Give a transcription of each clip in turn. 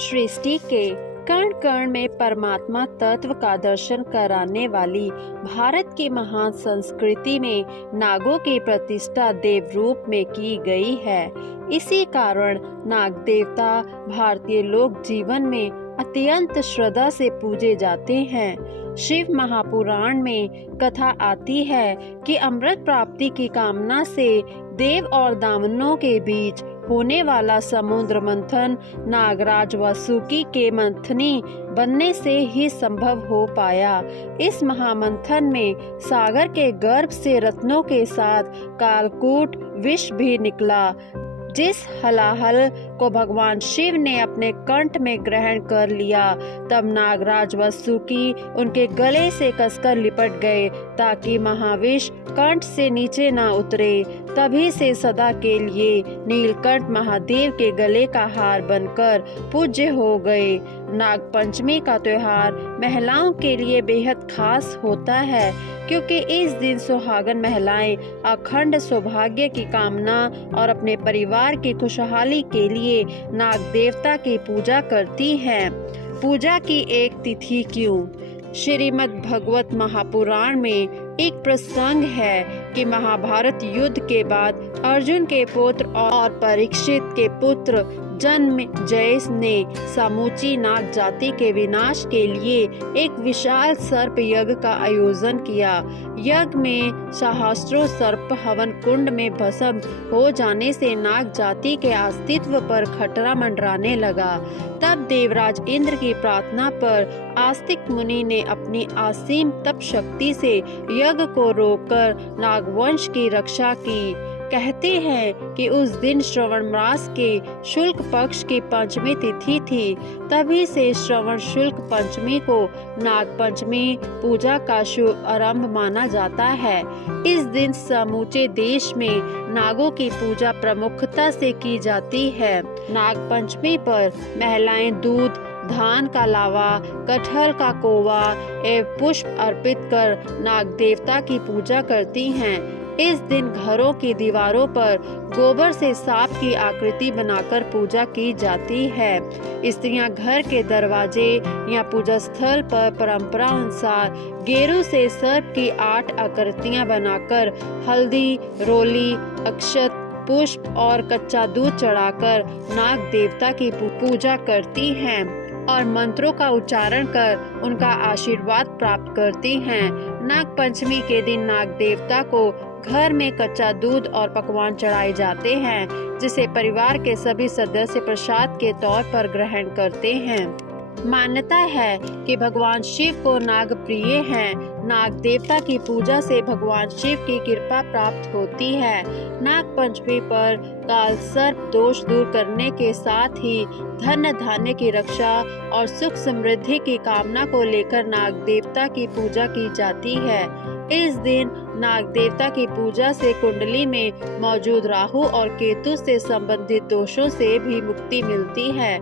सृष्टि के कण कण में परमात्मा तत्व का दर्शन कराने वाली भारत की महान संस्कृति में नागों की प्रतिष्ठा देव रूप में की गई है। इसी कारण नाग देवता भारतीय लोक जीवन में अत्यंत श्रद्धा से पूजे जाते हैं। शिव महापुराण में कथा आती है कि अमृत प्राप्ति की कामना से देव और दानवों के बीच होने वाला समुद्र मंथन नागराज वासुकी के मंथनी बनने से ही संभव हो पाया। इस महामंथन में सागर के गर्भ से रत्नों के साथ कालकूट विष भी निकला, जिस हलाहल को भगवान शिव ने अपने कंठ में ग्रहण कर लिया। तब नागराज वासुकी उनके गले से कसकर लिपट गए ताकि महाविष कंठ से नीचे ना उतरे। तभी से सदा के लिए नीलकंठ महादेव के गले का हार बनकर पूज्य हो गए। नाग पंचमी का त्योहार महिलाओं के लिए बेहद खास होता है, क्योंकि इस दिन सुहागन महिलाएं अखंड सौभाग्य की कामना और अपने परिवार की खुशहाली के लिए नाग देवता की पूजा करती हैं। पूजा की एक तिथि क्यों? श्रीमद् भागवत महापुराण में एक प्रसंग है कि महाभारत युद्ध के बाद अर्जुन के पुत्र और परीक्षित के पुत्र जन्मेजय ने समूची नाग जाति के विनाश के लिए एक विशाल सर्प यज्ञ का आयोजन किया। यज्ञ में सहस्त्रों सर्प हवन कुंड में भस्म हो जाने से नाग जाति के अस्तित्व पर खतरा मंडराने लगा। तब देवराज इंद्र की प्रार्थना पर आस्तिक मुनि ने अपनी असीम तप शक्ति से यज्ञ को रोककर नागवंश की रक्षा की। कहते हैं कि उस दिन श्रवण मास के शुक्ल पक्ष की पंचमी तिथि थी। तभी से श्रवण शुक्ल पंचमी को नाग पंचमी पूजा का शुभ आरंभ माना जाता है। इस दिन समूचे देश में नागों की पूजा प्रमुखता से की जाती है। नाग पंचमी पर महिलाएं दूध, धान का लावा, कटहल का कोवा एवं पुष्प अर्पित कर नाग देवता की पूजा करती हैं। इस दिन घरों की दीवारों पर गोबर से सांप की आकृति बनाकर पूजा की जाती है। स्त्रियां घर के दरवाजे या पूजा स्थल पर परंपरा अनुसार गेरू से सर्प की 8 आकृतियां बनाकर हल्दी, रोली, अक्षत, पुष्प और कच्चा दूध चढ़ाकर नाग देवता की पूजा करती हैं और मंत्रों का उच्चारण कर उनका आशीर्वाद प्राप्त करती हैं। नाग पंचमी के दिन नाग देवता को घर में कच्चा दूध और पकवान चढ़ाए जाते हैं, जिसे परिवार के सभी सदस्य प्रसाद के तौर पर ग्रहण करते हैं। मान्यता है कि भगवान शिव को नाग प्रिय हैं। नाग देवता की पूजा से भगवान शिव की कृपा प्राप्त होती है। नाग पंचमी पर काल सर्प दोष दूर करने के साथ ही धन धान्य की रक्षा और सुख समृद्धि की कामना को लेकर नाग देवता की पूजा की जाती है। इस दिन नाग देवता की पूजा से कुंडली में मौजूद राहु और केतु से संबंधित दोषों से भी मुक्ति मिलती है।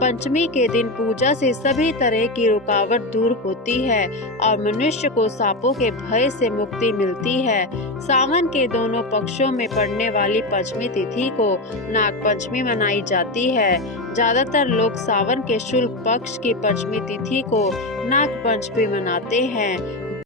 पंचमी के दिन पूजा से सभी तरह की रुकावट दूर होती है और मनुष्य को सांपों के भय से मुक्ति मिलती है। सावन के दोनों पक्षों में पड़ने वाली पंचमी तिथि को नाग पंचमी मनाई जाती है। ज्यादातर लोग सावन के शुक्ल पक्ष की पंचमी तिथि को नाग पंचमी मनाते हैं।